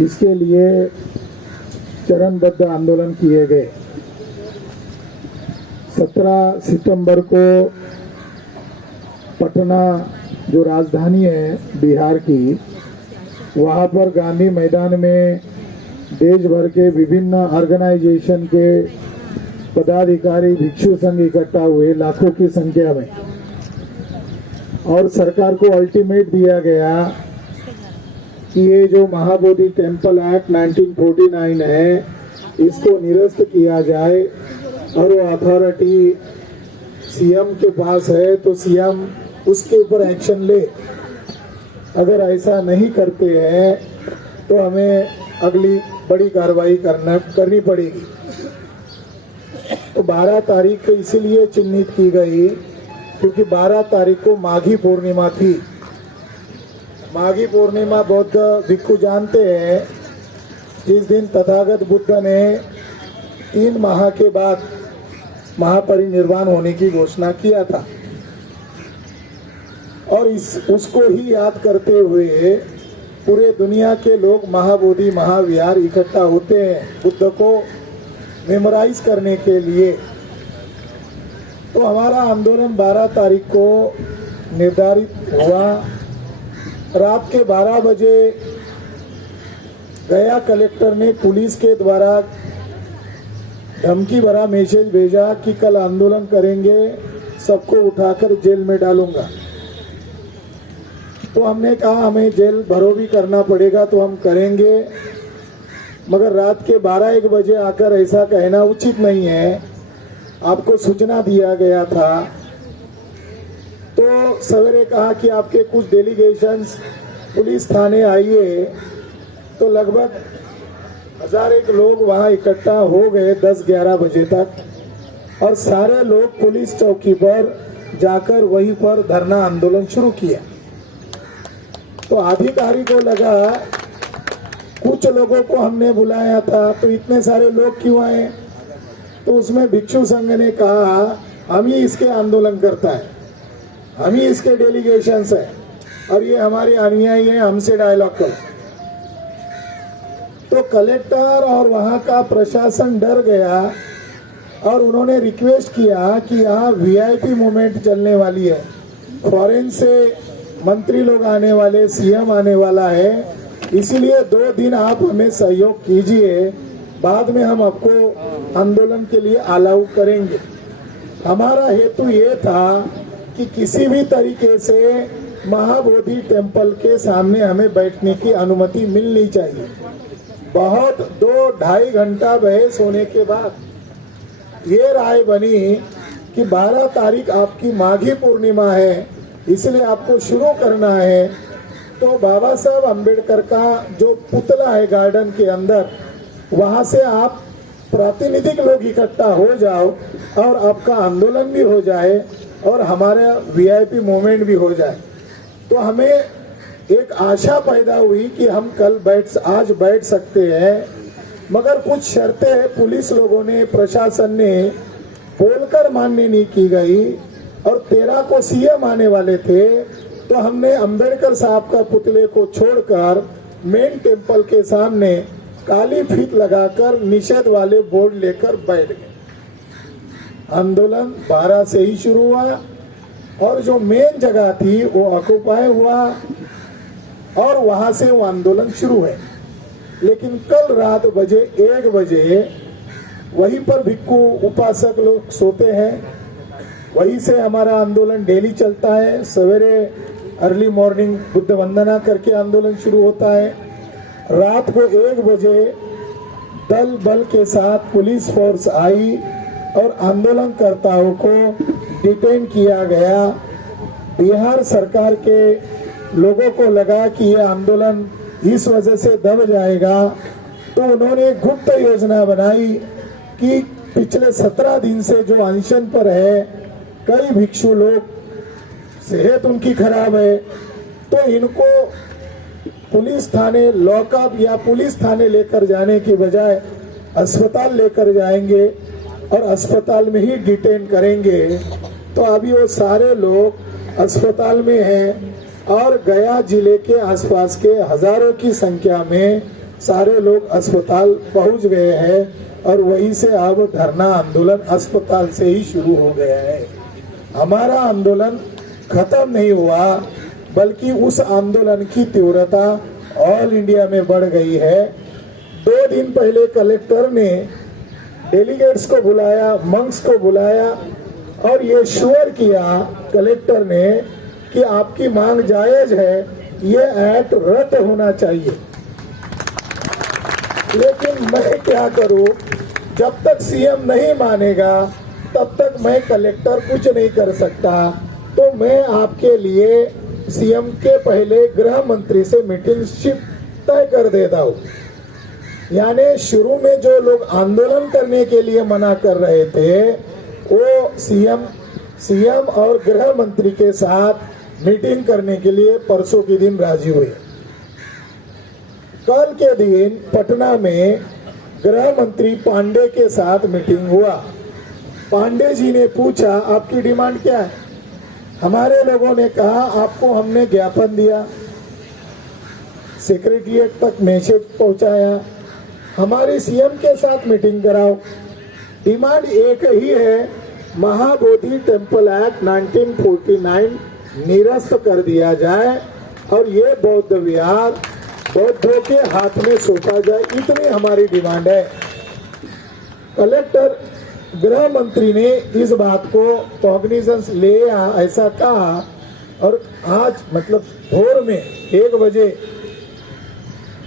इसके लिए चरणबद्ध आंदोलन किए गए। 17 सितंबर को पटना जो राजधानी है बिहार की, वहाँ पर गांधी मैदान में देश भर के विभिन्न ऑर्गेनाइजेशन के पदाधिकारी भिक्षु संघ इकट्ठा हुए लाखों की संख्या में, और सरकार को अल्टीमेट दिया गया कि ये जो महाबोधि टेम्पल एक्ट 1949 है इसको निरस्त किया जाए और वो अथॉरिटी सीएम के पास है तो सीएम उसके ऊपर एक्शन ले। अगर ऐसा नहीं करते हैं तो हमें अगली बड़ी कार्रवाई करनी पड़ेगी। तो 12 तारीख को इसीलिए चिन्हित की गई क्योंकि 12 तारीख को माघी पूर्णिमा थी। माघी पूर्णिमा बौद्ध भिक्षु जानते हैं, जिस दिन तथागत बुद्ध ने 3 माह के बाद महापरिनिर्वाण होने की घोषणा किया था, और उसको ही याद करते हुए पूरे दुनिया के लोग महाबोधि महाविहार इकट्ठा होते हैं बुद्ध को मेमोराइज करने के लिए। तो हमारा आंदोलन 12 तारीख को निर्धारित हुआ। रात के 12 बजे गया कलेक्टर ने पुलिस के द्वारा धमकी भरा मैसेज भेजा कि कल आंदोलन करेंगे, सबको उठाकर जेल में डालूंगा। तो हमने कहा हमें जेल भरो भी करना पड़ेगा तो हम करेंगे, मगर रात के 12-1 बजे आकर ऐसा कहना उचित नहीं है। आपको सूचना दिया गया था। तो सवेरे कहा कि आपके कुछ डेलीगेशंस पुलिस थाने आइए, तो लगभग 1001 लोग वहां इकट्ठा हो गए 10-11 बजे तक, और सारे लोग पुलिस चौकी पर जाकर वहीं पर धरना आंदोलन शुरू किया। तो अधिकारी को लगा कुछ लोगों को हमने बुलाया था तो इतने सारे लोग क्यों आए, तो उसमें भिक्षु संघ ने कहा हम ही इसके आंदोलन करता है, हम ही इसके डेलीगेशंस है और ये हमारे अनुयायी हैं, हमसे डायलॉग करो। तो कलेक्टर और वहां का प्रशासन डर गया और उन्होंने रिक्वेस्ट किया कि यहाँ वीआईपी मूवमेंट चलने वाली है, फॉरेन से मंत्री लोग आने वाले, सीएम आने वाला है, इसीलिए 2 दिन आप हमें सहयोग कीजिए, बाद में हम आपको आंदोलन के लिए अलाउ करेंगे। हमारा हेतु ये था कि किसी भी तरीके से महाबोधि टेम्पल के सामने हमें बैठने की अनुमति मिलनी चाहिए। बहुत 2-2.5 घंटा बहस होने के बाद ये राय बनी कि 12 तारीख आपकी माघी पूर्णिमा है, इसलिए आपको शुरू करना है। तो बाबा साहब अम्बेडकर का जो पुतला है गार्डन के अंदर, वहां से आप प्रातिनिधिक लोग इकट्ठा हो जाओ और आपका आंदोलन भी हो जाए और हमारा वीआईपी मूवमेंट भी हो जाए। तो हमें एक आशा पैदा हुई कि हम आज बैठ सकते हैं, मगर कुछ शर्तें पुलिस लोगों ने, प्रशासन ने बोलकर मान्य नहीं की गई। और 13 को सीएम आने वाले थे, तो हमने अंबेडकर साहब का पुतले को छोड़कर मेन टेम्पल के सामने काली फीत लगाकर निषेध वाले बोर्ड लेकर बैठ गए। आंदोलन 12 से ही शुरू हुआ और जो मेन जगह थी वो ऑक्युपाई हुआ और वहां से वो आंदोलन शुरू है। लेकिन कल रात 1 बजे वहीं पर भिक्षु उपासक लोग सोते हैं, वहीं से हमारा आंदोलन डेली चलता है। सवेरे अर्ली मॉर्निंग बुद्ध वंदना करके आंदोलन शुरू होता है। रात को 1 बजे दल बल के साथ पुलिस फोर्स आई और आंदोलनकर्ताओं को डिटेन किया गया। बिहार सरकार के लोगों को लगा कि यह आंदोलन इस वजह से दब जाएगा, तो उन्होंने गुप्त योजना बनाई कि पिछले 17 दिन से जो अनशन पर है, कई भिक्षु लोग सेहत उनकी खराब है, तो इनको पुलिस थाने लॉकअप या पुलिस थाने लेकर जाने की बजाय अस्पताल लेकर जाएंगे और अस्पताल में ही डिटेन करेंगे। तो अभी वो सारे लोग अस्पताल में हैं और गया जिले के आसपास के हजारों की संख्या में सारे लोग अस्पताल पहुंच गए हैं और वहीं से अब धरना आंदोलन अस्पताल से ही शुरू हो गया है। हमारा आंदोलन खत्म नहीं हुआ, बल्कि उस आंदोलन की तीव्रता ऑल इंडिया में बढ़ गई है। 2 दिन पहले कलेक्टर ने डेलीगेट्स को बुलाया, मंक्स को बुलाया और ये श्योर किया कलेक्टर ने कि आपकी मांग जायज है, ये एक्ट रद्द होना चाहिए। लेकिन मैं क्या करूं, जब तक सीएम नहीं मानेगा तब तक मैं कलेक्टर कुछ नहीं कर सकता। तो मैं आपके लिए सीएम के पहले गृह मंत्री से मीटिंग शिफ्ट तय कर देता हूं। यानी शुरू में जो लोग आंदोलन करने के लिए मना कर रहे थे वो सीएम और गृह मंत्री के साथ मीटिंग करने के लिए परसों के दिन राजी हुए। कल के दिन पटना में गृह मंत्री पांडे के साथ मीटिंग हुआ। पांडे जी ने पूछा आपकी डिमांड क्या है। हमारे लोगों ने कहा आपको हमने ज्ञापन दिया, सेक्रेटरिएट तक मैसेज पहुंचाया, हमारी सीएम के साथ मीटिंग कराओ। डिमांड एक ही है, महाबोधि टेम्पल एक्ट 1949 निरस्त कर दिया जाए और ये बौद्ध विहार बौद्धों के हाथ में सौंपा जाए, इतनी हमारी डिमांड है। कलेक्टर गृह मंत्री ने इस बात को कॉग्निजेंस लिया, ऐसा कहा और आज मतलब भोर में 1 बजे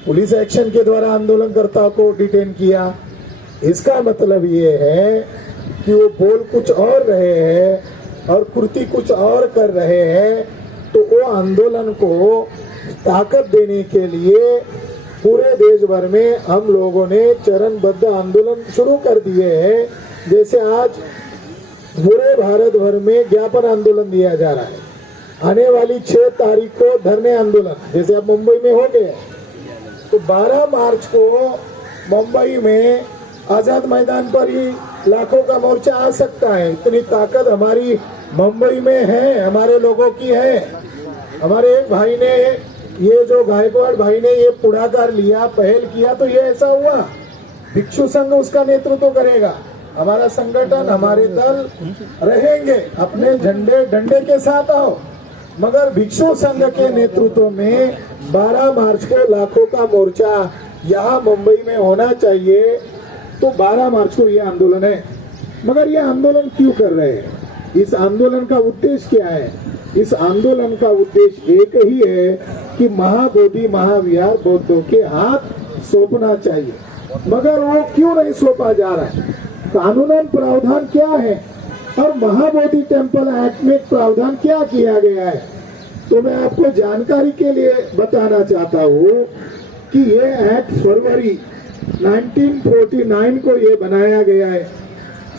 पुलिस एक्शन के द्वारा आंदोलनकर्ता को डिटेन किया। इसका मतलब ये है कि वो बोल कुछ और रहे हैं और कृति कुछ और कर रहे हैं। तो वो आंदोलन को ताकत देने के लिए पूरे देश भर में हम लोगों ने चरणबद्ध आंदोलन शुरू कर दिए हैं। जैसे आज पूरे भारत भर में ज्ञापन आंदोलन दिया जा रहा है। आने वाली 6 तारीख को धरने आंदोलन, जैसे अब मुंबई में हो गए, तो 12 मार्च को मुंबई में आजाद मैदान पर ही लाखों का मोर्चा आ सकता है। इतनी ताकत हमारी मुंबई में है, हमारे लोगों की है। हमारे एक भाई ने, ये जो गायकवाड़ भाई ने ये पुढ़ाकार लिया, पहल किया, तो ये ऐसा हुआ। भिक्षु संघ उसका नेतृत्व करेगा, हमारा संगठन, हमारे दल रहेंगे, अपने झंडे डंडे के साथ आओ। मगर भिक्षु संघ के नेतृत्व में 12 मार्च को लाखों का मोर्चा यहाँ मुंबई में होना चाहिए। तो 12 मार्च को ये आंदोलन है। मगर ये आंदोलन क्यों कर रहे हैं? इस आंदोलन का उद्देश्य क्या है? इस आंदोलन का उद्देश्य एक ही है कि महाबोधि महाविहार बौद्धों के हाथ सौंपना चाहिए। मगर वो क्यों नहीं सौंपा जा रहा है? कानूनन प्रावधान क्या है और महाबोधि टेम्पल एक्ट में प्रावधान क्या किया गया है? तो मैं आपको जानकारी के लिए बताना चाहता हूँ कि ये एक्ट फरवरी 1949 को ये बनाया गया है।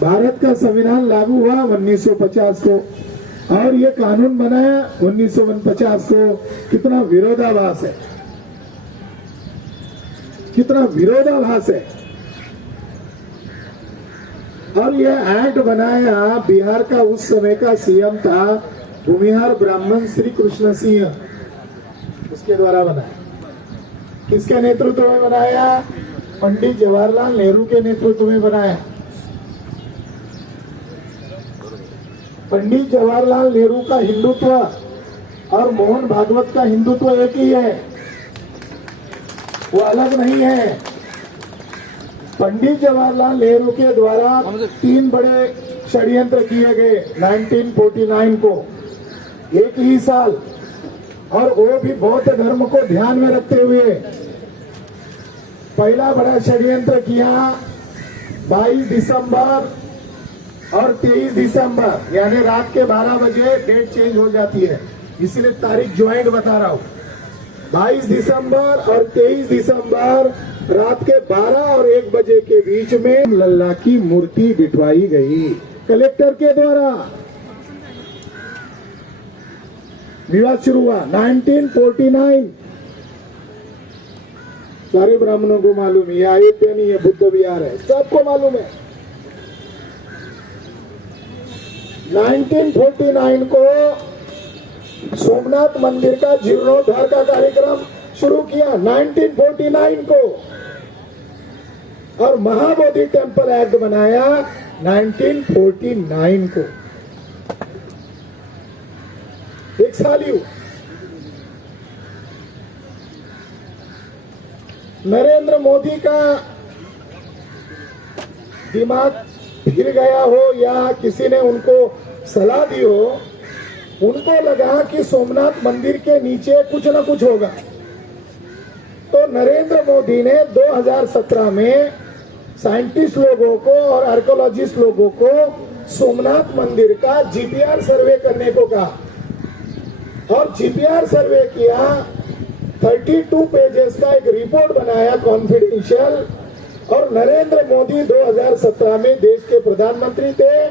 भारत का संविधान लागू हुआ 1950 को और ये कानून बनाया 1949 को। कितना विरोधाभास है, कितना विरोधाभास है। और ये एक्ट बनाया बिहार का उस समय का सीएम था भूमिहार ब्राह्मण श्री कृष्ण सिंह, उसके द्वारा बनाया। किसके नेतृत्व में बनाया? पंडित जवाहरलाल नेहरू के नेतृत्व में बनाया। पंडित जवाहरलाल नेहरू का हिंदुत्व और मोहन भागवत का हिंदुत्व एक ही है, वो अलग नहीं है। पंडित जवाहरलाल नेहरू के द्वारा 3 बड़े षड्यंत्र किए गए 1949 को, एक ही साल, और वो भी बौद्ध धर्म को ध्यान में रखते हुए। पहला बड़ा षड्यंत्र किया 22 दिसंबर और 23 दिसंबर, यानी रात के 12 बजे डेट चेंज हो जाती है, इसलिए तारीख ज्वाइंट बता रहा हूं। 22 दिसंबर और 23 दिसंबर रात के 12 और 1 बजे के बीच में लल्ला की मूर्ति बिठवाई गई कलेक्टर के द्वारा। विवाद शुरू हुआ 1949। सारे ब्राह्मणों को मालूम है, ये अयोध्या नहीं है, बुद्ध विहार है, सबको मालूम है। 1949 को सोमनाथ मंदिर का जीर्णोद्धार का कार्यक्रम शुरू किया 1949 को और महाबोधि टेम्पल एक्ट बनाया 1949 को। एक साल ही। नरेंद्र मोदी का दिमाग फिर गया हो या किसी ने उनको सलाह दी हो, उनको लगा कि सोमनाथ मंदिर के नीचे कुछ न कुछ होगा, तो नरेंद्र मोदी ने 2017 में साइंटिस्ट लोगों को और आर्कियोलॉजिस्ट लोगों को सोमनाथ मंदिर का जीपीआर सर्वे करने को कहा और जीपीआर सर्वे किया। 32 पेजेस का एक रिपोर्ट बनाया कॉन्फिडेंशियल, और नरेंद्र मोदी 2017 में देश के प्रधानमंत्री थे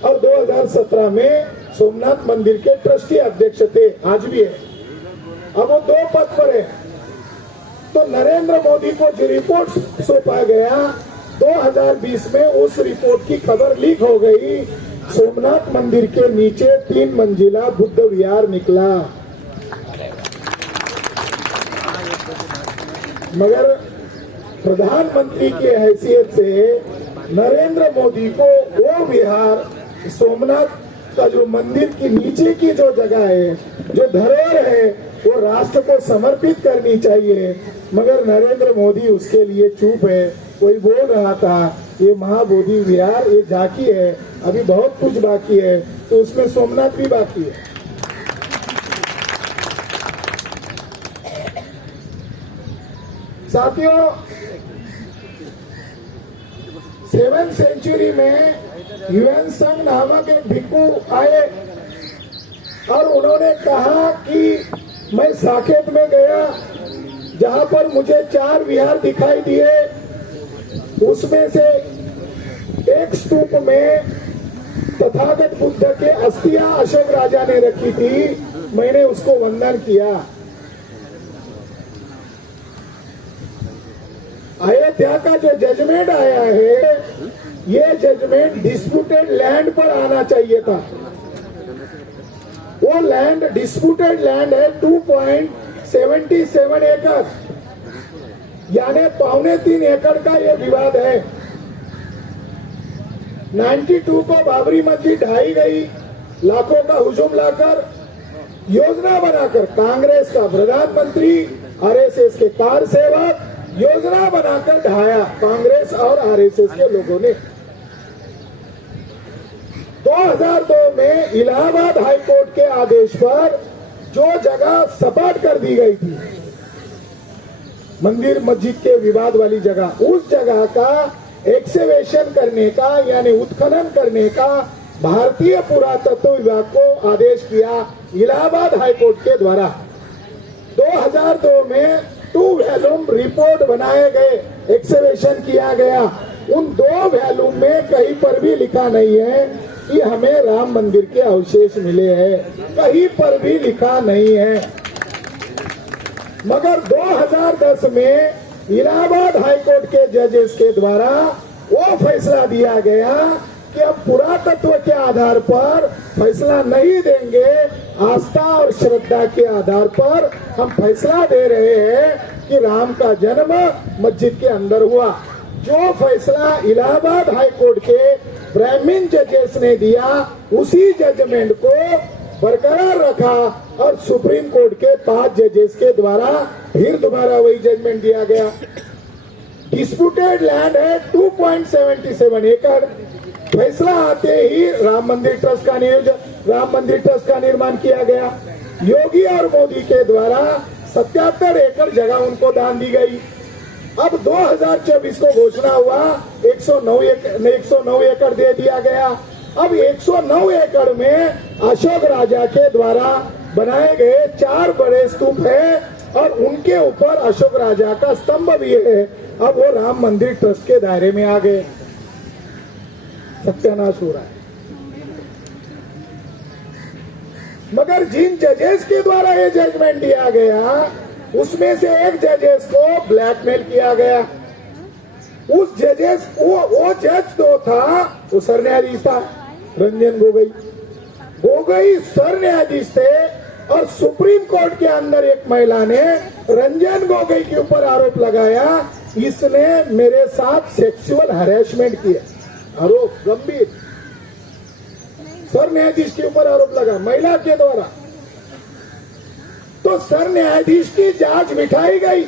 और 2017 में सोमनाथ मंदिर के ट्रस्टी अध्यक्ष थे, आज भी है। अब वो 2 पद पर है। तो नरेंद्र मोदी को जो रिपोर्ट सौंपा गया 2020 में, उस रिपोर्ट की खबर लीक हो गई। सोमनाथ मंदिर के नीचे 3 मंजिला बुद्ध विहार निकला। मगर प्रधानमंत्री की हैसियत से नरेंद्र मोदी को वो विहार, सोमनाथ का जो मंदिर की नीचे की जो जगह है, जो धरोहर है, वो राष्ट्र को समर्पित करनी चाहिए। मगर नरेंद्र मोदी उसके लिए चुप है। कोई बोल रहा था ये महाबोधि विहार ये झांकी है, अभी बहुत कुछ बाकी है, तो उसमें सोमनाथ भी बाकी है। साथियों, 7th सेंचुरी में ह्वेनसांग नामक एक भिक्षु आए और उन्होंने कहा कि मैं साकेत में गया, जहां पर मुझे 4 विहार दिखाई दिए, उसमें से एक स्तूप में तथागत बुद्ध के अस्थियां अशोक राजा ने रखी थी, मैंने उसको वंदन किया। अयोध्या का जो जजमेंट आया है, ये जजमेंट डिस्प्यूटेड लैंड पर आना चाहिए था। वो लैंड डिस्प्यूटेड लैंड है 2.77 एकड़, यानी 3.25 एकड़ का ये विवाद है। 92 को बाबरी मस्जिद ढाई गई, लाखों का हुजूम लाकर, योजना बनाकर कांग्रेस का प्रधानमंत्री, आरएसएस के कार सेवक, योजना बनाकर ढाया कांग्रेस और आरएसएस के लोगों ने। 2002 में इलाहाबाद हाईकोर्ट के आदेश पर जो जगह सपाट कर दी गई थी, मंदिर मस्जिद के विवाद वाली जगह, उस जगह का एक्सकेवेशन करने का यानी उत्खनन करने का भारतीय पुरातत्व विभाग को आदेश किया इलाहाबाद हाईकोर्ट के द्वारा। 2002 में 2 वॉल्यूम रिपोर्ट बनाए गए, एक्सकेवेशन किया गया। उन 2 वॉल्यूम में कहीं पर भी लिखा नहीं है कि हमें राम मंदिर के अवशेष मिले हैं, कहीं पर भी लिखा नहीं है। मगर 2010 में इलाहाबाद हाईकोर्ट के जजेस के द्वारा वो फैसला दिया गया कि अब पुरातत्व के आधार पर फैसला नहीं देंगे, आस्था और श्रद्धा के आधार पर हम फैसला दे रहे हैं कि राम का जन्म मस्जिद के अंदर हुआ। जो फैसला इलाहाबाद हाईकोर्ट के ब्राह्मण जजेस ने दिया, उसी जजमेंट को बरकरार रखा और सुप्रीम कोर्ट के 5 जजेस के द्वारा फिर दोबारा वही जजमेंट दिया गया। डिस्प्यूटेड लैंड है 2.77 एकड़। फैसला आते ही राम मंदिर ट्रस्ट का निर्माण किया गया। योगी और मोदी के द्वारा 77 एकड़ जगह उनको दान दी गई। अब 2024 को घोषणा हुआ 109 एकड़ दे दिया गया। अब 109 एकड़ में अशोक राजा के द्वारा बनाए गए 4 बड़े स्तूप है और उनके ऊपर अशोक राजा का स्तंभ भी है। अब वो राम मंदिर ट्रस्ट के दायरे में आ गए। सत्यानाश हो रहा है। मगर जिन जजेस के द्वारा ये जजमेंट दिया गया, उसमें से एक जजेस को ब्लैकमेल किया गया। उस जजेस वो जज जो था, वो सर न्यायाधीश था रंजन गोगोई सर न्यायाधीश थे और सुप्रीम कोर्ट के अंदर एक महिला ने रंजन गोगोई के ऊपर आरोप लगाया, इसने मेरे साथ सेक्सुअल हैरेसमेंट किया, आरोप गंभीर। सर न्यायाधीश के ऊपर आरोप लगा महिला के द्वारा, तो सर न्यायाधीश की जांच बिठाई गई।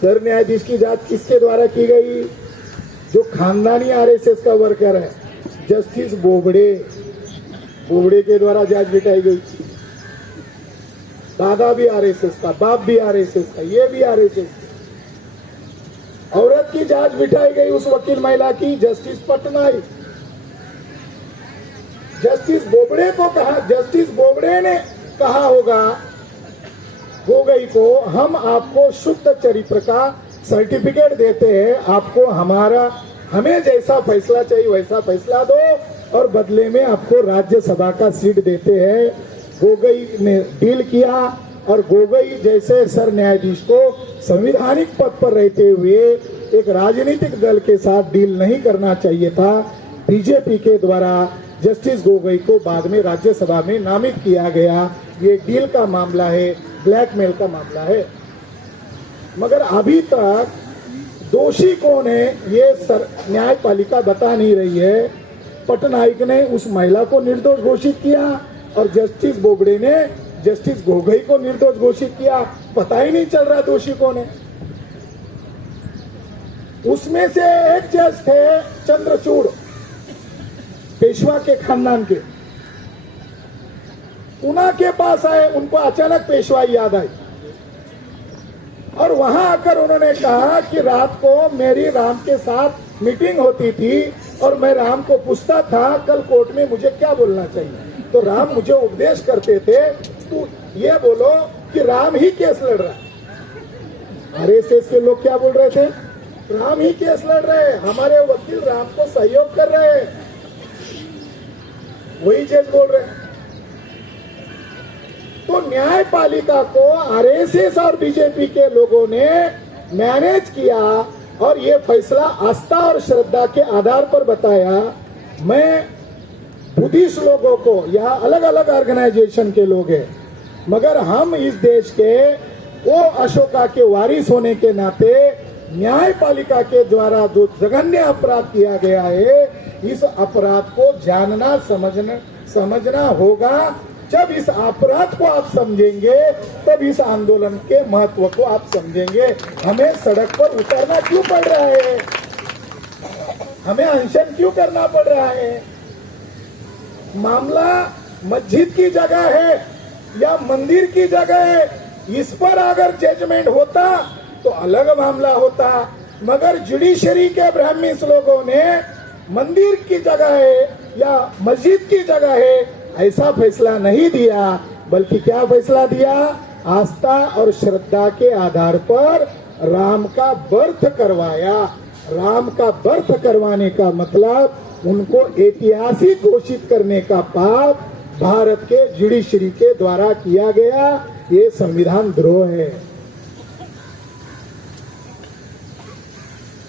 सर न्यायाधीश की जांच किसके द्वारा की गई? जो खानदानी आरएसएस का वर्कर है, जस्टिस बोबड़े के द्वारा जांच बिठाई गई। दादा भी आरएसएस का, बाप भी आरएसएस का, ये भी आरएसएस। औरत की जांच बिठाई गई उस वकील महिला की, जस्टिस पटनायक। जस्टिस बोबड़े को कहा, जस्टिस बोबड़े ने कहा होगा गोगोई को, हम आपको शुद्ध चरित्र का सर्टिफिकेट देते हैं, आपको हमें जैसा फैसला चाहिए वैसा फैसला दो और बदले में आपको राज्यसभा का सीट देते हैं। गोगोई ने डील किया और गोगोई जैसे सर न्यायाधीश को संवैधानिक पद पर रहते हुए एक राजनीतिक दल के साथ डील नहीं करना चाहिए था। बीजेपी के द्वारा जस्टिस गोगोई को बाद में राज्यसभा में नामित किया गया। ये डील का मामला है, ब्लैकमेल का मामला है। मगर अभी तक दोषी कौन है ये न्यायपालिका बता नहीं रही है। पटनायक ने उस महिला को निर्दोष घोषित किया और जस्टिस बोबड़े ने जस्टिस गोगोई को निर्दोष घोषित किया। पता ही नहीं चल रहा दोषी कौन है। उसमें से एक जज थे चंद्रचूड़, पेशवा के खानदान के, उना के पास आए, उनको अचानक पेशवाई याद आई और वहां आकर उन्होंने कहा कि रात को मेरी राम के साथ मीटिंग होती थी और मैं राम को पूछता था कल कोर्ट में मुझे क्या बोलना चाहिए, तो राम मुझे उपदेश करते थे तू ये बोलो कि राम ही केस लड़ रहा है। आरएसएस के लोग क्या बोल रहे थे? राम ही केस लड़ रहे हैं, हमारे वकील राम को सहयोग कर रहे हैं, वही जज बोल रहे हैं। तो न्यायपालिका को आरएसएस और बीजेपी के लोगों ने मैनेज किया और ये फैसला आस्था और श्रद्धा के आधार पर बताया। मैं बुद्धिस्ट लोगों को, यहाँ अलग अलग ऑर्गेनाइजेशन के लोग हैं, मगर हम इस देश के वो अशोका के वारिस होने के नाते न्यायपालिका के द्वारा जो जघन्य अपराध किया गया है, इस अपराध को जानना समझना होगा। जब इस अपराध को आप समझेंगे तब इस आंदोलन के महत्व को आप समझेंगे। हमें सड़क पर उतरना क्यों पड़ रहा है? हमें अनशन क्यों करना पड़ रहा है? मामला मस्जिद की जगह है या मंदिर की जगह है, इस पर अगर जजमेंट होता तो अलग मामला होता। मगर जुडिशरी के ब्राह्मण्स लोगों ने मंदिर की जगह है या मस्जिद की जगह है ऐसा फैसला नहीं दिया, बल्कि क्या फैसला दिया? आस्था और श्रद्धा के आधार पर राम का बर्थ करवाया। राम का बर्थ करवाने का मतलब उनको ऐतिहासिक घोषित करने का पाप भारत के जुडिशरी के द्वारा किया गया। ये संविधान द्रोह है।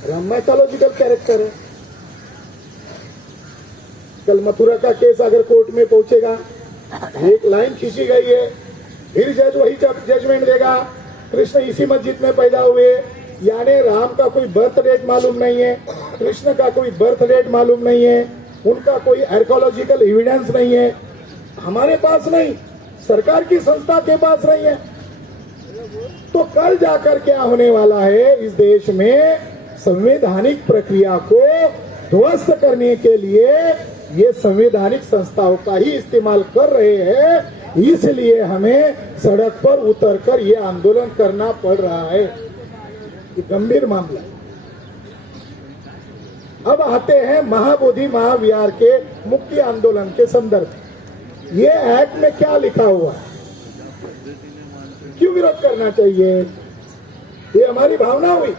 राम माइथोलॉजिकल कैरेक्टर है। कल मथुरा का केस अगर कोर्ट में पहुंचेगा, एक लाइन खींची गई है, फिर जज वही जजमेंट देगा, कृष्ण इसी मस्जिद में पैदा हुए, यानी राम का कोई बर्थ डेट मालूम नहीं है, कृष्ण का कोई बर्थ डेट मालूम नहीं है, उनका कोई आर्कोलॉजिकल एविडेंस नहीं है, हमारे पास नहीं, सरकार की संस्था के पास नहीं है। तो कल जाकर क्या होने वाला है? इस देश में संवैधानिक प्रक्रिया को ध्वस्त करने के लिए ये संवैधानिक संस्थाओं का ही इस्तेमाल कर रहे हैं। इसलिए हमें सड़क पर उतरकर ये आंदोलन करना पड़ रहा है। ये गंभीर मामला। अब आते हैं महाबोधि महाविहार के मुक्ति आंदोलन के संदर्भ। ये एक्ट में क्या लिखा हुआ है? क्यों विरोध करना चाहिए? ये हमारी भावना हुई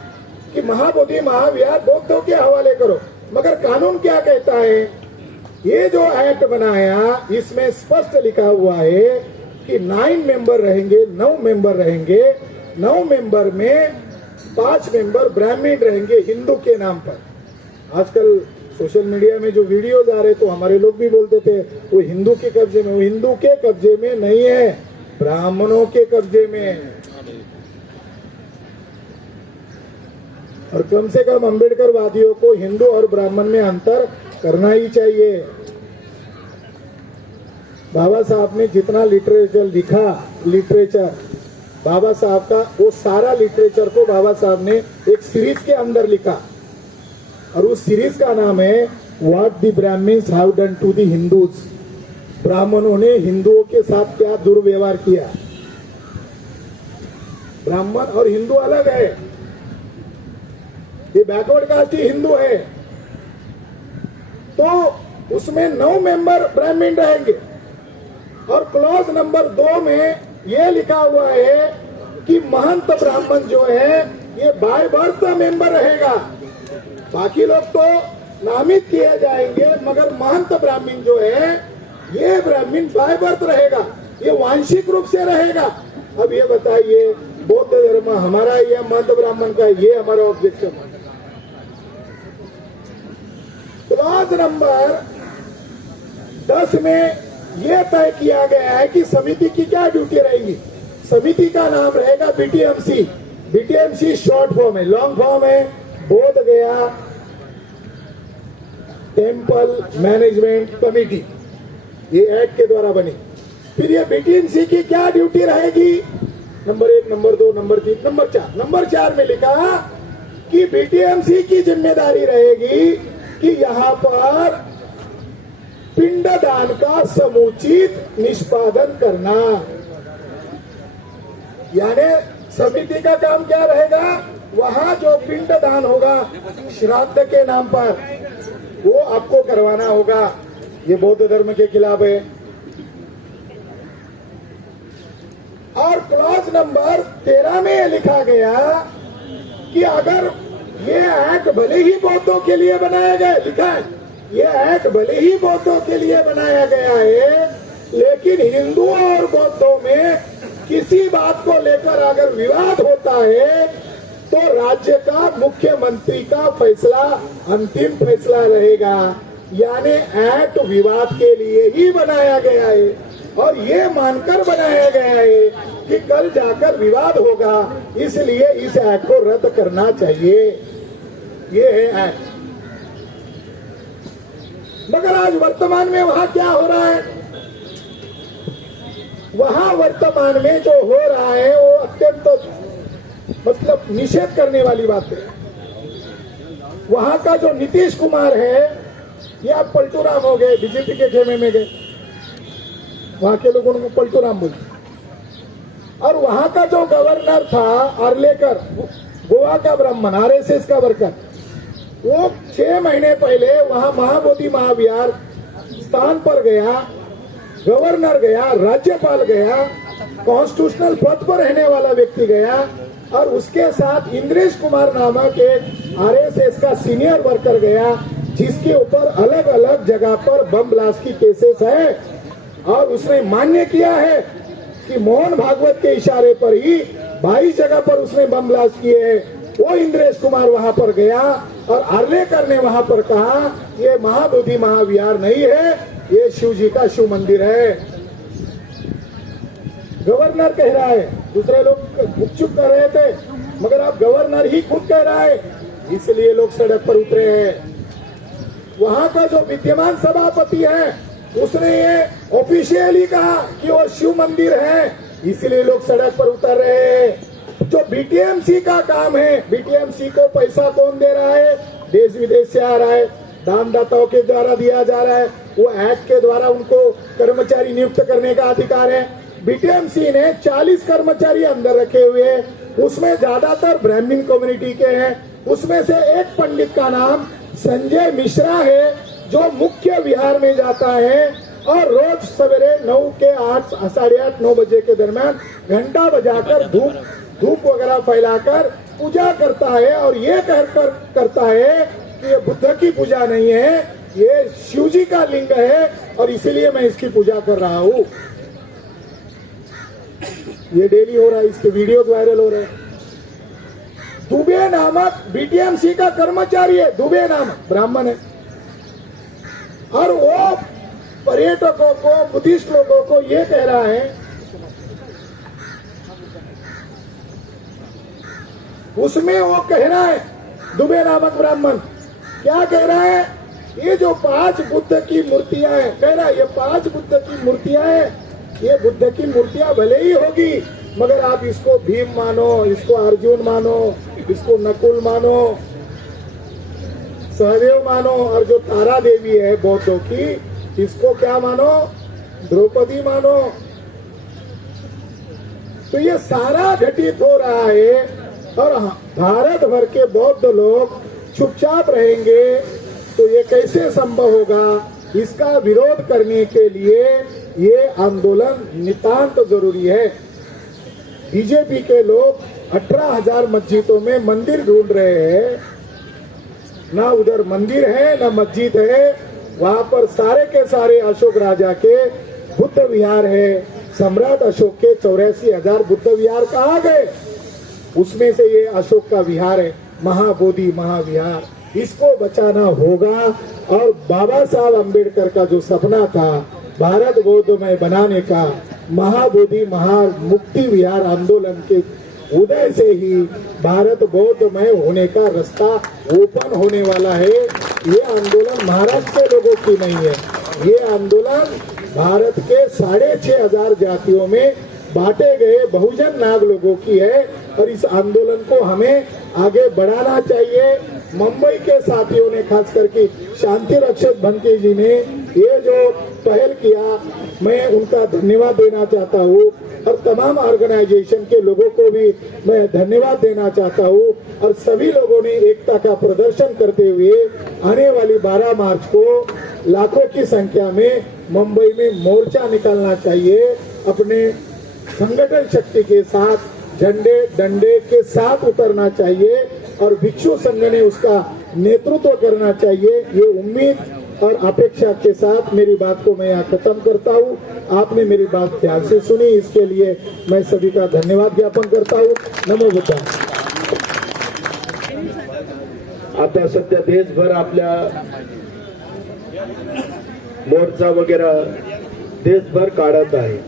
कि महाबोधि महाविहार बौद्धों के हवाले करो, मगर कानून क्या कहता है? ये जो एक्ट बनाया इसमें स्पष्ट लिखा हुआ है कि 9 मेंबर रहेंगे, 9 मेंबर रहेंगे। 9 मेंबर में 5 मेंबर ब्राह्मण रहेंगे हिंदू के नाम पर। आजकल सोशल मीडिया में जो वीडियोज आ रहे तो हमारे लोग भी बोलते थे वो हिंदू के कब्जे में, वो हिंदू के कब्जे में नहीं है, ब्राह्मणों के कब्जे में है। और कम से कम अंबेडकर वादियों को हिंदू और ब्राह्मण में अंतर करना ही चाहिए। बाबा साहब ने जितना लिटरेचर लिखा, लिटरेचर बाबा साहब का, वो सारा लिटरेचर को बाबा साहब ने एक सीरीज के अंदर लिखा और उस सीरीज का नाम है what the Brahmins have done to the Hindus. ब्राह्मणों ने हिंदुओं के साथ क्या दुर्व्यवहार किया। ब्राह्मण और हिंदू अलग है, ये बैकवर्ड कास्ट हिंदू है, तो उसमें 9 मेंबर ब्राह्मण रहेंगे और क्लॉज नंबर 2 में ये लिखा हुआ है कि महंत ब्राह्मण जो है ये बाय बर्थ मेंबर रहेगा। बाकी लोग तो नामित किए जाएंगे, मगर महंत ब्राह्मण जो है ये ब्राह्मण बाय बर्थ रहेगा, ये वांशिक रूप से रहेगा। अब ये बताइए बौद्ध धर्म हमारा या महंत ब्राह्मण का, ये हमारा ऑब्जेक्शन है। क्लॉज नंबर 10 में यह तय किया गया है कि समिति की क्या ड्यूटी रहेगी। समिति का नाम रहेगा बीटीएमसी। बीटीएमसी शॉर्ट फॉर्म है, लॉन्ग फॉर्म है बोध गया टेम्पल मैनेजमेंट कमेटी, ये एक्ट के द्वारा बनी। फिर ये बीटीएमसी की क्या ड्यूटी रहेगी, number 1, number 2, number 3, number 4। Number 4 में लिखा कि बीटीएमसी की जिम्मेदारी रहेगी कि यहाँ पर पिंडदान का समुचित निष्पादन करना। यानी समिति का काम क्या रहेगा, वहां जो पिंडदान होगा श्राद्ध के नाम पर वो आपको करवाना होगा। ये बौद्ध धर्म के खिलाफ है। और क्लॉज नंबर 13 में लिखा गया कि अगर ये एक्ट भले ही बौद्धों के लिए बनाया गया, लिखा है ये एक्ट भले ही बौद्धों के लिए बनाया गया है, लेकिन हिंदुओं और बौद्धों में किसी बात को लेकर अगर विवाद होता है तो राज्य का मुख्यमंत्री का फैसला अंतिम फैसला रहेगा। यानी एक्ट विवाद के लिए ही बनाया गया है और ये मानकर बनाया गया है कि कल जाकर विवाद होगा, इसलिए इस एक्ट को रद्द करना चाहिए। ये है एक्ट। मगर आज वर्तमान में वहां क्या हो रहा है, वहां वर्तमान में जो हो रहा है वो अत्यंत मतलब निषेध करने वाली बात है। वहां का जो नीतीश कुमार है, ये आप पलटू राम हो गए, बीजेपी के खेमे में गए, वहां के लोगों को पलटू राम बोलते। और वहां का जो गवर्नर था आर्लेकर, गोवा का ब्राह्मण, आरएसएस का वर्कर, वो 6 महीने पहले वहां महाबोधि महाविहार स्थान पर गया, गवर्नर गया, राज्यपाल गया, कॉन्स्टिट्यूशनल पद पर रहने वाला व्यक्ति गया और उसके साथ इंद्रेश कुमार नामक एक आरएसएस का सीनियर वर्कर गया, जिसके ऊपर अलग अलग जगह पर बम ब्लास्ट की केसेस है। और उसने मान्य किया है कि मोहन भागवत के इशारे पर ही 22 जगह पर उसने बम ब्लास्ट किए हैं। वो इंद्रेश कुमार वहां पर गया और आर्लेकर ने वहां पर कहा ये महाबोधि महाविहार नहीं है, ये शिव जी का शिव मंदिर है। गवर्नर कह रहा है, दूसरे लोग चुप कर रहे थे, मगर अब गवर्नर ही खुद कह रहा है, इसलिए लोग सड़क पर उतरे हैं। वहां का जो विद्यमान सभापति है उसने ये ऑफिशियली कहा कि वो शिव मंदिर है, इसलिए लोग सड़क पर उतर रहे हैं। जो बीटीएमसी का काम है, बीटीएमसी को पैसा कौन दे रहा है, देश विदेश से आ रहा है, दानदाताओं के द्वारा दिया जा रहा है। वो एक्ट के द्वारा उनको कर्मचारी नियुक्त करने का अधिकार है। बीटीएमसी ने 40 कर्मचारी अंदर रखे हुए हैं, उसमें ज्यादातर ब्राह्मण कम्युनिटी के हैं। उसमें से एक पंडित का नाम संजय मिश्रा है, जो मुख्य विहार में जाता है और रोज सवेरे 9 के 8, 8:30, 9 बजे के दरमियान घंटा बजाकर धूप वगैरह फैलाकर पूजा करता है और ये कहकर करता है कि ये बुद्ध की पूजा नहीं है, ये शिव जी का लिंग है और इसीलिए मैं इसकी पूजा कर रहा हूँ। ये डेली हो रहा है, इसके वीडियोस वायरल हो रहे हैं। दुबे नामक बीटीएमसी का कर्मचारी है, दुबे नामक ब्राह्मण है, और वो पर्यटकों को, बुद्धिस्ट लोगों को ये कह रहा है, उसमें वो कह रहा है, दुबे नामक ब्राह्मण क्या कह रहा है, ये जो 5 बुद्ध की मूर्तियां हैं, कह रहा है ये 5 बुद्ध की मूर्तियां हैं, ये बुद्ध की मूर्तियां भले ही होगी, मगर आप इसको भीम मानो, इसको अर्जुन मानो, इसको नकुल मानो, सहदेव मानो, और जो तारा देवी है बौद्धों की, इसको क्या मानो, द्रौपदी मानो। तो ये सारा घटित हो रहा है और भारत भर के बौद्ध लोग चुपचाप रहेंगे, तो ये कैसे संभव होगा। इसका विरोध करने के लिए ये आंदोलन नितांत जरूरी है। बीजेपी के लोग 18,000 मस्जिदों में मंदिर ढूंढ रहे हैं, ना उधर मंदिर है ना मस्जिद है, वहां पर सारे के सारे अशोक राजा के बुद्ध विहार है। सम्राट अशोक के 84,000 बुद्ध विहार कहाँ गए, उसमें से ये अशोक का विहार है, महाबोधि महाविहार। इसको बचाना होगा और बाबा साहब अम्बेडकर का जो सपना था भारत बौद्धमय बनाने का, महाबोधि महामुक्ति विहार आंदोलन के उदय से ही भारत बौद्धमय होने का रास्ता ओपन होने वाला है। ये आंदोलन महाराष्ट्र के लोगों की नहीं है, ये आंदोलन भारत के 6,500 जातियों में बांटे गए बहुजन नाग लोगों की है और इस आंदोलन को हमें आगे बढ़ाना चाहिए। मुंबई के साथियों ने, खास करके शांति रक्षक भंते जी ने ये जो पहल किया, मैं उनका धन्यवाद देना चाहता हूँ और तमाम ऑर्गेनाइजेशन के लोगों को भी मैं धन्यवाद देना चाहता हूँ। और सभी लोगों ने एकता का प्रदर्शन करते हुए आने वाली 12 मार्च को लाखों की संख्या में मुंबई में मोर्चा निकालना चाहिए, अपने संगठन शक्ति के साथ, झंडे डंडे के साथ उतरना चाहिए और भिक्षु संघ ने उसका नेतृत्व करना चाहिए। ये उम्मीद और अपेक्षा के साथ मेरी बात को मैं यहाँ खत्म करता हूँ। आपने मेरी बात ध्यान से सुनी, इसके लिए मैं सभी का धन्यवाद ज्ञापन करता हूँ। नमो बुद्धाय। आता सध्या देशभर आपल्या मोर्चा वगैरे देशभर काढत आहे।